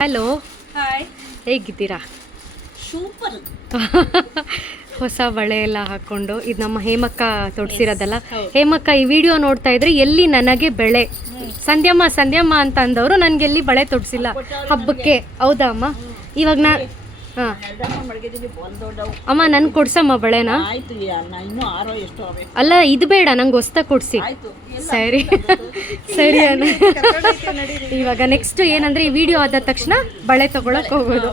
Hello, hi, ಹೇಗಿದ್ದೀರಾ? Super. ಹೊಸ ಬಳೆ ಎಲ್ಲ ಹಾಕೊಂಡು ಇದು ನಮ್ಮ ಹೇಮಕ್ಕ ತೊಡ್ಸಿರೋದಲ್ಲ. ಹೌದು. ಹೇಮಕ್ಕ ಈ ವಿಡಿಯೋ ನೋಡ್ತಾ ಇದ್ರೆ ಎಲ್ಲಿ ನನಗೆ ಬೆಳೆ ಸಂಧ್ಯಮ್ಮ ಸಂಧ್ಯಮ್ಮ ಅಂತ ಅಂದವರು ನನಗೆ ಎಲ್ಲಿ ಬಳೆ ತೊಡ್ಸಿಲ್ಲ ಹಬ್ಬಕ್ಕೆ. ಹೌದಾ ಅಮ್ಮ? ಇವಾಗ ಹಾಂ ಅಮ್ಮ ನನ್ಗೆ ಕೊಡ್ಸಮ್ಮ ಬಳೆನ. ಆಯ್ತು, ಇನ್ನೂ 6 ಎಷ್ಟು ಅವೆ. ಅಲ್ಲ ಇದು ಬೇಡ, ನಂಗೆ ಹೊಸ್ತ ಕೊಡ್ಸಿ. ಸರಿ ಸರಿ ಅಣ್ಣ. ಇವಾಗ ನೆಕ್ಸ್ಟ್ ಏನಂದ್ರೆ ಈ ವಿಡಿಯೋ ಆದ ತಕ್ಷಣ ಬಳೆ ತಗೊಳಕ್ ಹೋಗೋದು.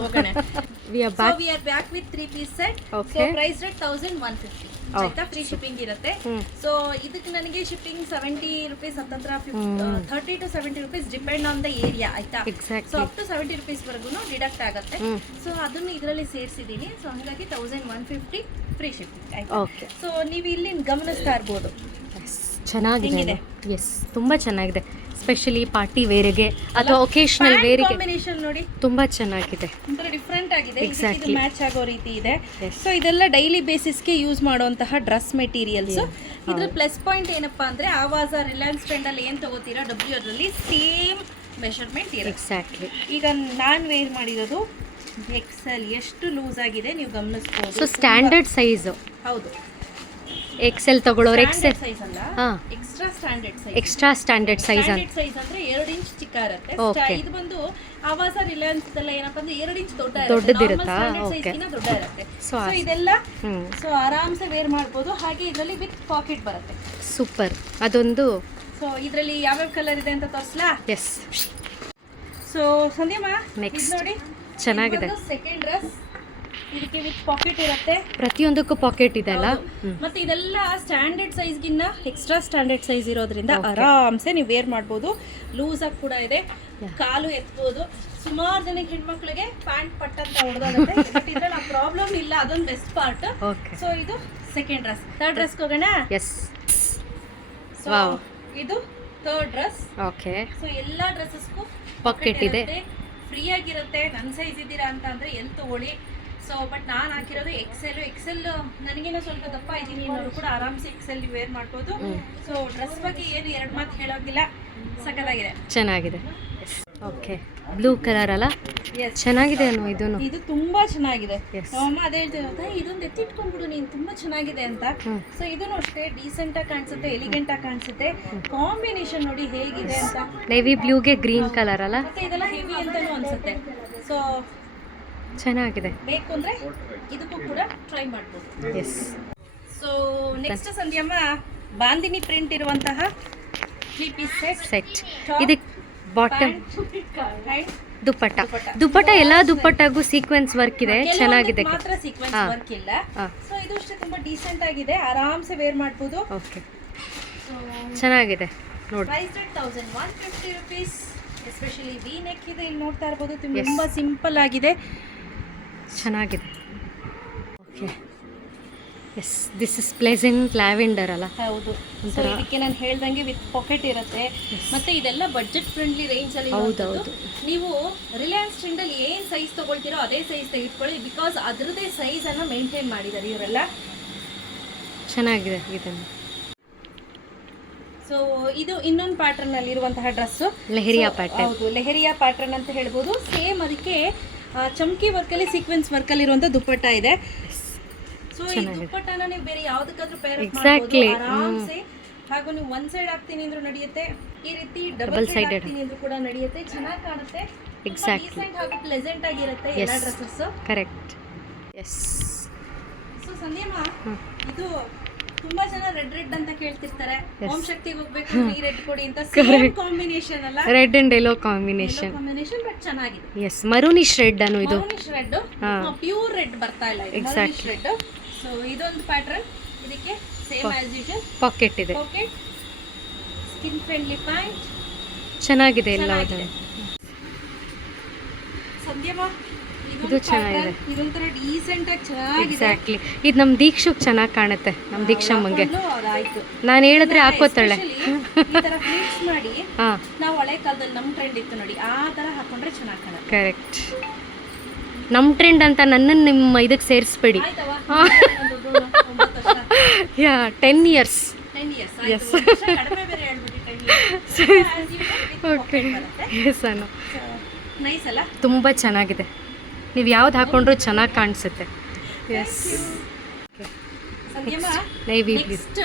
We are back with 3-piece set. Okay. So price rate 1150. ಆಯ್ತಾ? ಫ್ರೀ ಶಿಪ್ಪಿಂಗ್ ಇರುತ್ತೆ. ಸೊ ಇದಕ್ಕೆ ನನಗೆ ಶಿಪ್ಪಿಂಗ್ 70 rupees ಹತ್ತತ್ರ 30 to 70 rupees depend on the area. ಆಯ್ತಾ? ಸೊ ಅಪ್ ಟು 70 rupees ವರೆಗೂ ಡಿಡಕ್ಟ್ ಆಗುತ್ತೆ. ಸೊ ಅದನ್ನು ಇದರಲ್ಲಿ ಸೇರಿಸಿದ್ದೀನಿ. ಸೊ ಹಾಗಾಗಿ 1150 ಫ್ರೀ ಶಿಪ್ಪಿಂಗ್. ಆಯ್ತಾ? ಸೊ ನೀವು ಇಲ್ಲಿ ಗಮನಿಸ್ತಾ ಇರ್ಬೋದು, ಚೆನ್ನಾಗಿದೆ. ಎಸ್, ತುಂಬಾ ಚೆನ್ನಾಗಿದೆ. ಸ್ಪೆಷಲಿ ಪಾರ್ಟಿ ವೇರಿಗೆ ಅಥವಾ ಒಕೇಶನಲ್ ವೇರಿಗೆ ಕಾಂಬಿನೇಷನ್ ನೋಡಿ, ತುಂಬಾ ಚೆನ್ನಾಗಿದೆ. ಒಂಥರ ಡಿಫ್ರೆಂಟ್ ಆಗಿದೆ. ಇದು ಮ್ಯಾಚ್ ಆಗೋ ರೀತಿ ಇದೆ. ಸೊ ಇದೆಲ್ಲ ಡೈಲಿ ಬೇಸಿಸ್ಗೆ ಯೂಸ್ ಮಾಡುವಂತಹ ಡ್ರೆಸ್ ಮೆಟೀರಿಯಲ್ಸ್. ಇದ್ರ ಪ್ಲಸ್ ಪಾಯಿಂಟ್ ಏನಪ್ಪಾ ಅಂದ್ರೆ ಆವಾಜ ರಿಲಯನ್ಸ್ ಟ್ರೆಂಡ್ ಅಲ್ಲಿ ಏನ್ ತಗೋತೀರಾ ಡಬ್ಲ್ಯೂ ಅದರಲ್ಲಿ ಸೇಮ್ ಮೆಷರ್ಮೆಂಟ್ ಇರುತ್ತೆ. ಎಕ್ಸಾಕ್ಟ್ಲಿ. ಈಗ ನಾನು ವೇರ್ ಮಾಡಿರೋದು ಎಕ್ಸೆಲ್, ಎಷ್ಟು ಲೂಸ್ ಆಗಿದೆ ನೀವು ಗಮನಿಸಬಹುದು. So standard size. ಹೌದು, ಎಕ್ಸೆಲ್ ತಗೊಳ್ಳೋರು ಎಕ್ಸೆಲ್ ಸೈಜ್ ಅಲ್ಲ, extra standard size. Extra standard size standard size ಅಂದ್ರೆ 2 ಇಂಚ್ ಚಿಕ್ಕ ಇರುತ್ತೆ. ಇದು ಬಂದು ಆವಾಸ ರಿಲಯನ್ಸ್ ಎಲ್ಲ ಏನಪ್ಪಾ ಅಂದ್ರೆ 2 ಇಂಚ್ ದೊಡ್ಡದಿರುತ್ತಾ? ಓಕೆ, ದೊಡ್ಡ ಇರುತ್ತೆ. ಸೊ ಇದೆಲ್ಲ ಸೊ ಆರಾಮ್ಸೆ ವೇರ್ ಮಾಡ್ಬೋದು. ಹಾಗೆ ಇದರಲ್ಲಿ ವಿತ್ ಪಾಕೆಟ್ ಬರುತ್ತೆ. ಸೂಪರ್. ಅದೊಂದು. ಸೊ ಇದರಲ್ಲಿ ಯಾವ್ಯಾವ ಕಲರ್ ಇದೆ ಅಂತ ತೋರಿಸ್ಲಾ? ಎಸ್. ಸೊ ಸಂಧ್ಯಮ್ಮ ನೆಕ್ಸ್ಟ್ ನೋಡಿ, ಚೆನ್ನಾಗಿದೆ. ಸೆಕೆಂಡ್ ಡ್ರೆಸ್, ಇದಕ್ಕೆ ವಿತ್ ಪಾಕೆಟ್ ಇರುತ್ತೆ. ಪ್ರತಿಯೊಂದಕ್ಕೂ ಪಾಕೆಟ್ ಇದೆ ಅಲ್ಲ. ಮತ್ತೆ ಇದೆಲ್ಲ ಸ್ಟ್ಯಾಂಡರ್ಡ್ ಸೈಜ್ಗಿನ್ನ ಎಕ್ಸ್ಟ್ರಾ ಸ್ಟ್ಯಾಂಡರ್ಡ್ ಸೈಜ್ ಇರೋದ್ರಿಂದ ಆರಾಮ್ಸೆ ನೀವು ವೇರ್ ಮಾಡ್ಬೋದು. ಲೂಸ್ ಆಗಿ ಕೂಡ ಇದೆ, ಕಾಲು ಎತ್ಬೋದು. ಸುಮಾರು ಜನಕ್ಕೆ ಹೆಣ್ಮಕ್ಳಿಗೆ ಪ್ಯಾಂಟ್ ಪಟ್ ಅಂತ ಹೊಡೆದಾಗುತ್ತೆ. ಬಟ್ ಇದ್ರಲ್ಲಿ ಪ್ರಾಬ್ಲಮ್ ಇಲ್ಲ, ಅದೊಂದು ಬೆಸ್ಟ್ ಪಾರ್ಟ್. ಸೊ ಇದು ಸೆಕೆಂಡ್ ಡ್ರೆಸ್. ಥರ್ಡ್ ಡ್ರೆಸ್ ಹೋಗೋಣ. ಎಸ್. ಸೊ ಇದು ಥರ್ಡ್ ಡ್ರೆಸ್. ಓಕೆ. ಸೊ ಎಲ್ಲಾ ಡ್ರೆಸ್ಸಸ್ಗೂ ಪಾಕೆಟ್ ಇದೆ, ಫ್ರೀ ಆಗಿರುತ್ತೆ. ನನ್ನ ಸೈಜ್ ಇದ್ದೀರಾ ಅಂತ ಅಂದ್ರೆ ಎಲ್ಲಿ ತಗೊಳ್ಳಿ. ಸೊ ಬಟ್ ನಾನು ಹಾಕಿರೋದು ಎಕ್ಸೆಲ್ ನನಗೇನೋ ಸ್ವಲ್ಪ ದಪ್ಪ ಇದ್ದೀನಿ ಅನ್ನೋರು ಕೂಡ ಆರಾಮ್ಸೆ ಎಕ್ಸೆಲ್ ವೇರ್ ಮಾಡ್ಬೋದು. ಸೊ ಡ್ರೆಸ್ ಬಗ್ಗೆ ಏನು 2 ಮಾತು ಹೇಳೋದಿಲ್ಲ, ಸಕ್ಕತ್ತಾಗಿದೆ, ಚೆನ್ನಾಗಿದೆ. ಓಕೆ, ಬ್ಲೂ ಕಲರ್ ಅಲ್ಲ, ಚೆನ್ನಾಗಿದೆ ಅನ್ನೋ. ಇದು ತುಂಬಾ ಚೆನ್ನಾಗಿದೆ. ನಮ್ಮಮ್ಮ ಅದೇ ಹೇಳ್ತಿರೋದು, ಇದೊಂದು ಎತ್ತಿಟ್ಕೊಂಡ್ಬಿಡು ನೀನು, ತುಂಬಾ ಚೆನ್ನಾಗಿದೆ ಅಂತ. ಸೊ ಇದನ್ನು ಅಷ್ಟೇ ಡೀಸೆಂಟ್ ಆಗಿ ಕಾಣಿಸುತ್ತೆ, ಎಲಿಗೆಂಟ್ ಆಗಿ ಕಾಣಿಸುತ್ತೆ. ಕಾಂಬಿನೇಷನ್ ನೋಡಿ ಹೇಗಿದೆ ಅಂತ. ನೇವಿ ಬ್ಲೂಗೆ ಗ್ರೀನ್ ಕಲರ್ ಅಲ್ಲ, ಮತ್ತೆ ಇದೆಲ್ಲ ಹೆವಿ ಅಂತಾನೂ ಅನ್ಸುತ್ತೆ. ಸೊ ಚೆನ್ನಾಗಿದೆ. ಬೇಕು ಅಂದ್ರೆ ಇದಕ್ಕೂ ಕೂಡ ಟ್ರೈ ಮಾಡ್ಬೋದು. Yes. So next Sandhyamma bandhani print ಇರುವಂತಹ 3-piece ಸೆಟ್. ಇದಕ್ಕೆ ಬಾಟಮ್ ದುಪ್ಪಟ್ಟ ಎಲ್ಲ ದುಪ್ಪಟ್ಟಾಗೂ ಸೀಕ್ವೆನ್ಸ್ ವರ್ಕ್ ಇದೆ, ಚೆನ್ನಾಗಿದೆ. ಮಾತ್ರ ಸೀಕ್ವೆನ್ಸ್ ವರ್ಕ್ ಇಲ್ಲ. ಸೊ ಇದು ಅಷ್ಟೇ ತುಂಬಾ ಡೀಸೆಂಟ್ ಆಗಿದೆ, ಆರಾಮ್ಸೆ ವೇರ್ ಮಾಡ್ಬೋದು. ಓಕೆ, ಚೆನ್ನಾಗಿದೆ ನೋಡಿ. Price rate 1150 rupees. Especially V neck ಇದೆ, ಇಲ್ಲಿ ನೋಡ್ತಾ ಇರ್ಬೋದು. ತುಂಬಾ ಸಿಂಪಲ್ ಆಗಿದೆ, ಚೆನ್ನಾಗಿದೆ. Okay. Yes, this is pleasant lavender ಅಲ್ಲ. ಹೌದು. ಸೊ ಇದಕ್ಕೆ ನಾನು ಹೇಳ್ದಂಗೆ ವಿತ್ ಪಾಕೆಟ್ ಇರುತ್ತೆ. ಮತ್ತೆ ಇದೆಲ್ಲ ಬಡ್ಜೆಟ್ ಫ್ರೆಂಡ್ಲಿ ರೇಂಜ್ ಅಲ್ಲಿ. ಹೌದೌದು. ನೀವು ರಿಲಯನ್ಸ್ ಟ್ರೆಂಡ್ ಅಲ್ಲಿ ಏನ್ ಸೈಜ್ ತಗೊಳ್ತೀರೋ ಅದೇ ಸೈಜ್ ತೆಗೆದುಕೊಳ್ಳಿ. ಬಿಕಾಸ್ ಅದರದೇ ಸೈಜ್ ಅನ್ನ ಮೇಂಟೈನ್ ಮಾಡಿದ್ದಾರೆ ಇವರೆಲ್ಲ. ಚೆನ್ನಾಗಿದೆ ಇದನ್ನು. ಸೊ ಇದು ಇನ್ನೊಂದು ಪ್ಯಾಟರ್ನ್ ಅಲ್ಲಿ ಇರುವಂತಹ ಡ್ರೆಸ್, ಲೆಹರಿಯಾ ಪ್ಯಾಟರ್ನ್. ಹೌದು, ಲೆಹರಿಯಾ ಪ್ಯಾಟರ್ನ್ ಅಂತ ಹೇಳ್ಬೋದು. ಸೇಮ್ ಅದಕ್ಕೆ ಚಮ್ಕಿ ವರ್ಕ್ ಅಲ್ಲಿ ಸೀಕ್ವೆನ್ಸ್ ವರ್ಕ್ ಅಲ್ಲಿ ಇರುವಂತ ದುಪ್ಪಟ್ಟ ಇದೆ. ಸೊ ಈ ದುಪ್ಪಟ್ಟನ ನೀವು ಬೇರೆ ಯಾವ್ದಕ್ಕಾದ್ರೂ ಪೇರ್ ಮಾಡ್ಬೋದು ಆರಾಮ್ಸೆ. ಹಾಗೂ ನೀವು ಒನ್ ಸೈಡ್ ಹಾಕ್ತೀನಿ ಅಂದ್ರೂ ನಡೆಯುತ್ತೆ, ಈ ರೀತಿ ಡಬಲ್ ಸೈಡ್ ಹಾಕ್ತೀನಿ ಅಂದ್ರೂ ಕೂಡ ನಡೆಯುತ್ತೆ. ಚೆನ್ನಾಗಿ ಕಾಣುತ್ತೆ, ಡೀಸೆಂಟ್ ಹಾಗೂ ಪ್ಲೆಸೆಂಟ್ ಆಗಿರುತ್ತೆ ಎಲ್ಲ dresses. Correct. S. So Sandhyamma, ಇದು ತುಂಬಾ ಜನ ರೆಡ್ ಅಂತ ಕೇಳ್ತಿರ್ತಾರೆ. ಓಂ ಶಕ್ತಿಗೆ ಹೋಗ್ಬೇಕು ಈ ರೆಡ್ ಕೊಡಿ ಅಂತ. ಸೇಮ್ ಕಾಂಬಿನೇಷನ್ ಅಲ್ಲ, red and yellow combination but ಚೆನ್ನಾಗಿದೆ. ಎಸ್, ಮರೂನಿಶ್ ರೆಡ್ ಅನ್ನು. ಇದು ಮರೂನಿಶ್ ರೆಡ್, ಪ್ಯೂರ್ ರೆಡ್ ಬರ್ತಾ ಇಲ್ಲ, ಮರೂನಿಶ್ ರೆಡ್. ಸೊ ಇದೊಂದು ಪ್ಯಾಟರ್ನ್. ಇದಕ್ಕೆ ಸೇಮ್ ಆಸ್ ಯೂಶುವಲ್ ಪಾಕೆಟ್ ಇದೆ. ಪಾಕೆಟ್, ಸ್ಕಿನ್ ಫ್ರೆಂಡ್ಲಿ ಪ್ಯಾಂಟ್, ಚೆನ್ನಾಗಿದೆ ಎಲ್ಲ. ಸಂಧ್ಯಮ್ಮ ಇದು ಚೆನ್ನಾಗಿದೆ, ಇದೊಂಥರ ಡೀಸೆಂಟ್ ಆಗಿ ಚೆನ್ನಾಗಿದೆ. ಎಕ್ಸಾಕ್ಟ್ಲಿ. ಇದು ನಮ್ಮ ದೀಕ್ಷಕ್ಕೆ ಚೆನ್ನಾಗಿ ಕಾಣುತ್ತೆ, ನಮ್ಮ ದೀಕ್ಷಮ್ಮಂಗೆ. ನಾನು ಹೇಳಿದ್ರೆ ಹಾಕೋತಾಳೆ. ಈ ತರ ಫ್ಲಿಪ್ಸ್ ಮಾಡಿ ನಾವು ಹಳೆ ಕಾಲದಲ್ಲಿ ನಮ್ಮ ಟ್ರೆಂಡ್ ಇತ್ತು ನೋಡಿ, ಆ ತರ ಹಾಕೊಂಡ್ರೆ ಚೆನ್ನಾಗಿ ಕಾಣುತ್ತೆ. ಕರೆಕ್ಟ್. ನಮ್ಮ ಟ್ರೆಂಡ್ ಅಂತ ನನ್ನನ್ನು ನಿಮ್ಮ ಇದಕ್ಕೆ ಸೇರಿಸ್ಬೇಡಿ. Yeah 10 years. Yes. Okay. S ಅನ್ನು ನೈಸ್ ಅಲ್ಲ? ತುಂಬ ಚೆನ್ನಾಗಿದೆ. ನೀವು ಯಾವ್ದು ಹಾಕೊಂಡ್ರು ಚೆನ್ನಾಗಿ ಕಾಣಿಸುತ್ತೆ. Yes Sandhyamma navy blue next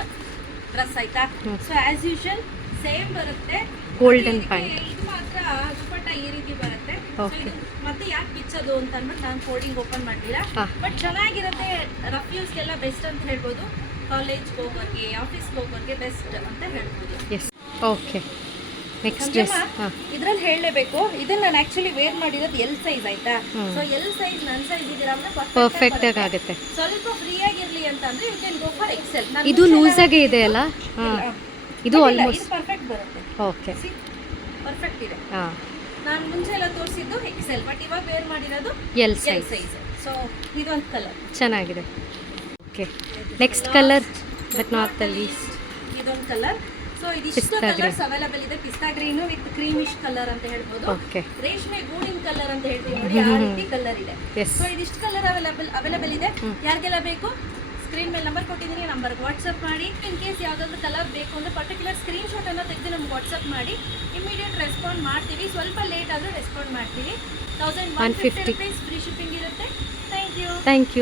dress ಆಯ್ತಾ? ಸೊ ಆಸ್ ಯೂಶುವಲ್ ಸೇಮ್ ಬರುತ್ತೆ, ಗೋಲ್ಡನ್ ಇದಕ್ಕೆ ಪ್ಯಾಂಟ್. ಇದು ಮಾತ್ರ ದುಪ್ಪಟ್ಟ ಈ ರೀತಿ ಬರುತ್ತೆ. So Okay. ಇದು ಮತ್ತೆ ಯಾಕೆ ಬಿಚ್ಚೋದು ಅಂತ ಅಂದ್ಬಿಟ್ಟು ನಾನು ಫೋಲ್ಡಿಂಗ್ ಓಪನ್ ಮಾಡಿಲ್ಲ. ಹಾ. ಬಟ್ ಚೆನ್ನಾಗಿರುತ್ತೆ, ರಫ್ ಯೂಸ್ಗೆಲ್ಲ ಬೆಸ್ಟ್ ಅಂತ ಹೇಳ್ಬೋದು. ಕಾಲೇಜ್ಗೆ ಹೋಗೋರಿಗೆ, ಆಫೀಸ್ಗೆ ಹೋಗೋರಿಗೆ ಬೆಸ್ಟ್ ಅಂತ ಹೇಳ್ಬೋದು. Yes okay. Next dress. ಹಾಂ ಇದ್ರಲ್ಲಿ ಹೇಳಲೇಬೇಕು, ಇದನ್ನ ನಾನು ಆಕ್ಚುಲಿ ವೇರ್ ಮಾಡಿರೋದು ಎಲ್ ಸೈಜ್ ಆಯ್ತಾ? ಸೊ ಎಲ್ ಸೈಜ್ ನನ್ನ ಸೈಜ್ ಇದೀರಾ ಅಂದ್ರೆ ಪರ್ಫೆಕ್ಟಾಗಿ ಆಗುತ್ತೆ. ಸ್ವಲ್ಪ ಫ್ರೀ ಆಗಿರ್ಲಿ ಅಂತ ಅಂದ್ರೆ you can go for XL. ಇದು ಲೂಸಾಗೇ ಇದೆ ಅಲ್ಲ? ಹಾಂ ಇದು ಆಲ್ಮೋಸ್ಟ್ ಪರ್ಫೆಕ್ಟ್ ಬರುತ್ತೆ. ಓಕೆ. ಪರ್ಫೆಕ್ಟ್ ಇದೆ. ಹಾಂ ನಾನು ಮುಂಚೆ ಎಲ್ಲ ತೋರಿಸಿದ್ದು ಎಕ್ಸೆಲ್, ಬಟ್ ಇವಾಗ ವೇರ್ ಮಾಡಿರೋದು L L size. Size. So ಇದೊಂದು ಕಲರ್ ಚೆನ್ನಾಗಿದೆ. Okay. Next colour but not the least. ಇದೊಂದು ಕಲರ್. ಸೊ ಇದಿಷ್ಟು Pista ಕಲರ್ಸ್ ಅವೈಲಬಲ್ ಇದೆ. ಪಿಸ್ತಾ ಗ್ರೀನು ವಿತ್ ಕ್ರೀಮಿಶ್ ಕಲರ್ ಅಂತ ಹೇಳ್ಬೋದು. ಓಕೆ. ರೇಷ್ಮೆ ಗೂಡಿನ ಕಲರ್ ಅಂತ ಹೇಳ್ತೀವಿ ನೋಡಿ, ಆ ರೀತಿ ಕಲರ್ ಇದೆ. ಎಸ್. ಸೊ ಇದಿಷ್ಟು ಕಲರ್ ಅವೈಲಬಲ್ ಇದೆ. ಯಾರಿಗೆಲ್ಲ ಬೇಕು ಸ್ಕ್ರೀನ್ ಮೇಲೆ ನಂಬರ್ ಕೊಟ್ಟಿದ್ದೀನಿ, ನಂಬರ್ಗೆ ವಾಟ್ಸಪ್ ಮಾಡಿ. ಇನ್ ಕೇಸ್ ಯಾವುದಾದ್ರೂ ಕಲರ್ ಬೇಕು ಅಂದರೆ ಪರ್ಟಿಕ್ಯುಲರ್ ಸ್ಕ್ರೀನ್ಶಾಟ್ ಅನ್ನು ತೆಗೆದು ನಮ್ಗೆ ವಾಟ್ಸಪ್ ಮಾಡಿ, ಇಮಿಡಿಯೇಟ್ ರೆಸ್ಪಾಂಡ್ ಮಾಡ್ತೀವಿ. ಸ್ವಲ್ಪ ಲೇಟ್ ಆದರೂ ರೆಸ್ಪಾಂಡ್ ಮಾಡ್ತೀವಿ. 1150 ರುಪೀಸ್ ಫ್ರೀ ಶಿಪ್ಪಿಂಗ್ ಇರುತ್ತೆ. Thank you. Thank you.